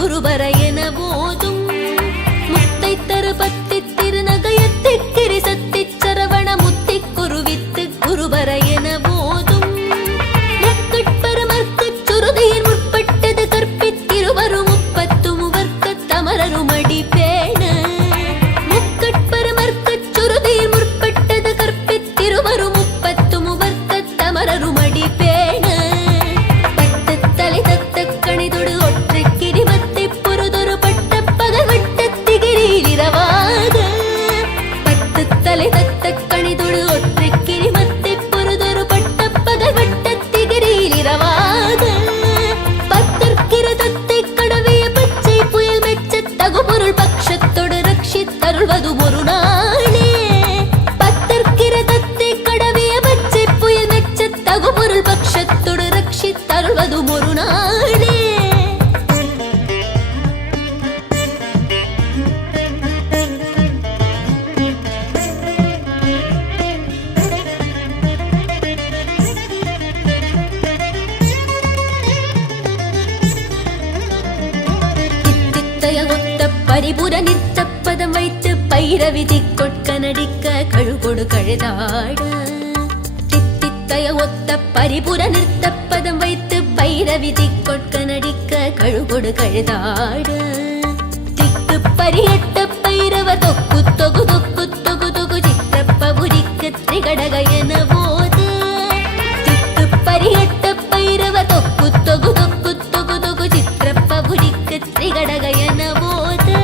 குருபர என போதும் முத்தை தரு பத்தி திருநகையத்தி கிரிசத்தி சரவண முத்தி குருவித்து குருபர என போதும் மக்கட்பரமர்க்கு சுருதியின் முற்பட்டது கற்பித்திருவரும் முப்பத்து முவர்க்க தமரருமடி பேண முக்கட்பரமர்க்கு சுருதியின் முற்பட்டது கற்பித்திருவரும் முப்பத்து முவர்க்க தமரருமடி பேண தட்டு தலை தத்த கணிதொடு ஒற்றை கிரிவத்தை பொருதொரு பட்ட பகவட்ட திகிரியில் இரவாக பத்து தலை தத்த கணிதொடு ஒற்றை கிரிவத்தை பொருதொரு பட்ட பகவட்ட திகிரியில் இரவாக பத்தற்கிரதத்தை கடவிய பச்சை புயல் மெச்ச தகுபொருள் பட்சத்தொடு ரட்சித்தருள்வது ஒரு நாளே பத்தற்கிரதத்தை கடவிய பச்சை புயல் மெச்ச தகுபொருள் பட்சத்தொடு ரட்சித்தருள்வது ஒரு நாளே. ஒத்த பரிபுர நித்தப்பதம் வைத்து பைரவிதி கொட்க நடிக்க கழுகொடு கழுதாட தித்தித்தய ஒத்த பரிபுர நிறுத்தப்பதம் வைத்து பைரவிதி கொட்க நடிக்க கழுகொடு கழுதாட திக்கு பரியட்ட பைரவ தொக்கு தொகு தொக்கு தொகு தொகு சித்திரப்பபுரிக்கு திரிகடக என போது திக்கு பரியட்ட பைரவ தொக்கு தொகு தொக்கு தொகு தொகு சித்திரப்பபுரிக்கு திரிகடக என போது